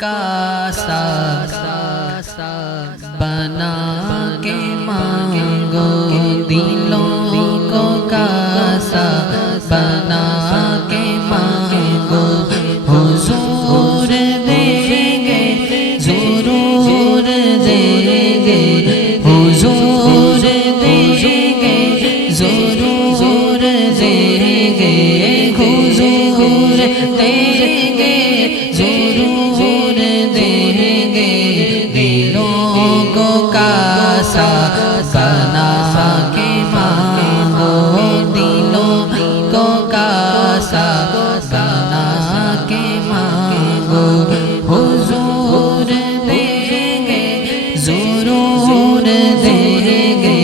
کاسا بنا کے مانگو، دلوں کو کاسا بنا کے مانگو، حضور دیں گے ضرور دیں گے، حضور دیں گے ضرور دیں گے، حضور دیں گے ضرور دیں گے، دلوں کو کاسا بنا کے مانگو، دلوں کو کاسا بنا کے مانگو، حضور دیں گے ضرور دیں گے،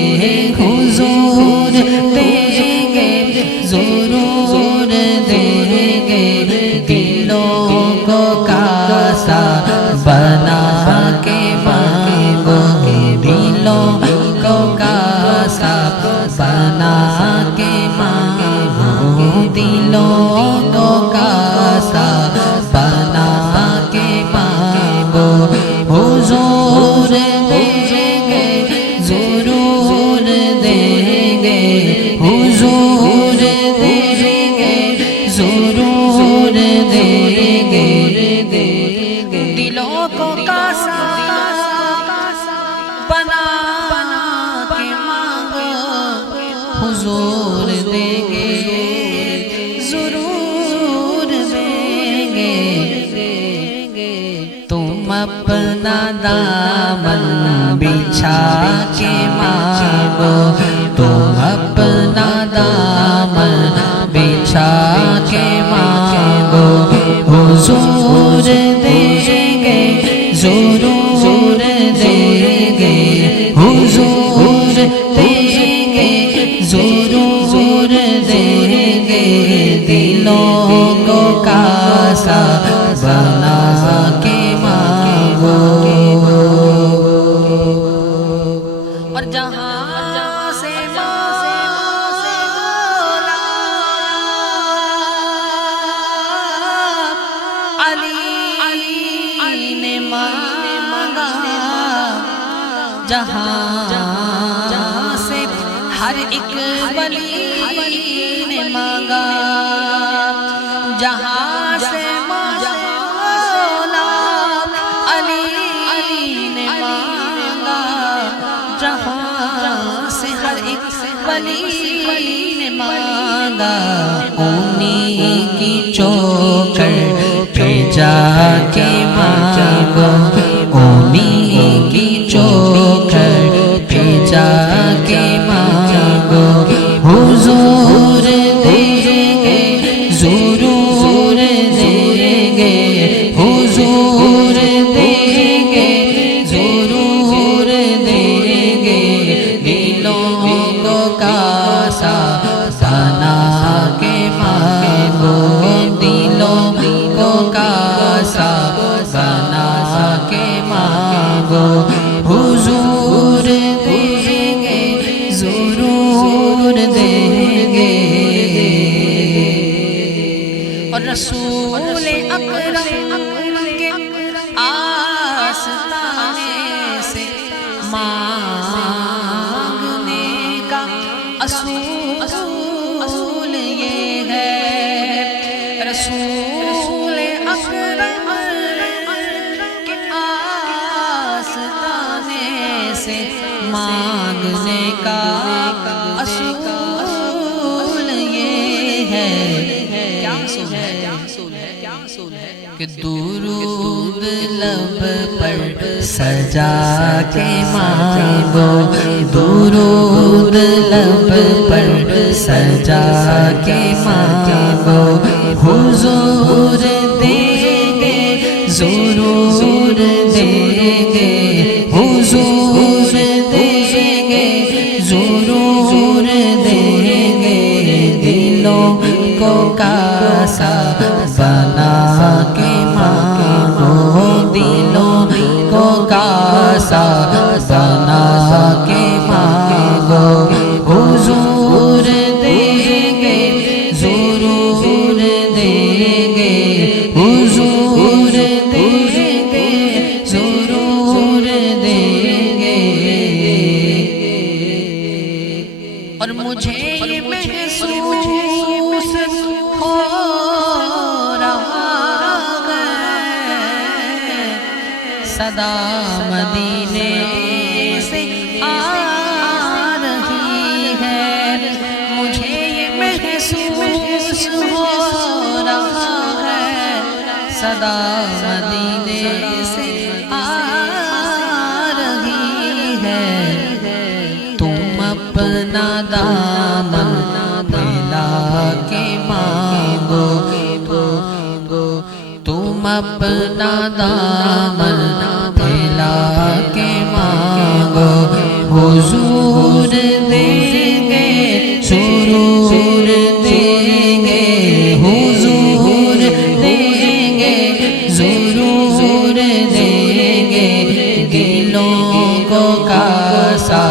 حضور دیں گے ضرور دیں گے، دلوں کو کاسا بنا کے مانگو، دلوں کو کاسا بنا کے مانگو، دلوں کو کاسا بنا کے مانگو، حضور دیں گے ضرور دیں گے، حضور دیں گے ضرور دیں گے، دلوں کو کاسا بنا کے مانگو، حضور دیں گے ضرور دیں گے، تم اپنا دامن بچھا کے مانگو، تم اپنا دامن بچھا کے مانگو، حضور دیں گے ضرور دیں گے، حضور دیں گے ضرور دیں گے، دلوں کو کاسا بنا کے مانگو، اور جہاں سے مولا علی نے مانگا، جہاں سے ہر ایک ولی نے مانگا، جہاں سے مولا علی نے مانگا، جہاں سے ہر ایک ولی نے مانگا، انہی کی چوکھٹ پہ جا کے مانگو، انہی کی چوکھٹ پہ جا کے مانگو، حضور دیں گے ضرور دیں گے، حضور دیں گے ضرور دیں گے، دلوں کو کاسا بنا کے مانگو، دلوں کو کاسا بنا کے مانگو، حضور دیں گے ضرور دیں گے، اور رسول اکرم کے آستانے سے مانگنے کا اصول یہ ہے، رسول اکرم کے آستانے سے مانگنے کا اصول یہ ہے، کیا اصول ہے کہ درود لب پر سجا کے مانگو، درود لب پر سجا کے مانگو، حضور دیں گے ضرور دیں گے، حضور دیں گے ضرور دیں گے، دلوں کو کاسا بنا کے مانگو، دلوں کو کاسا بنا کے مانگو، حضور دیں گے ضرور دیں گے، صدا مدینے سے آ رہی ہے، مجھے یہ محسوس ہو رہا ہے، صدا مدینے سے آ رہی ہے۔ تم اپنا دامن پھیلا کے مانگو، تم اپنا دامن پھیلا کے مانگو، حضور دیں گے سرور دیں گے، حضور دیں گے ضرور دیں گے، دلوں کو کاسا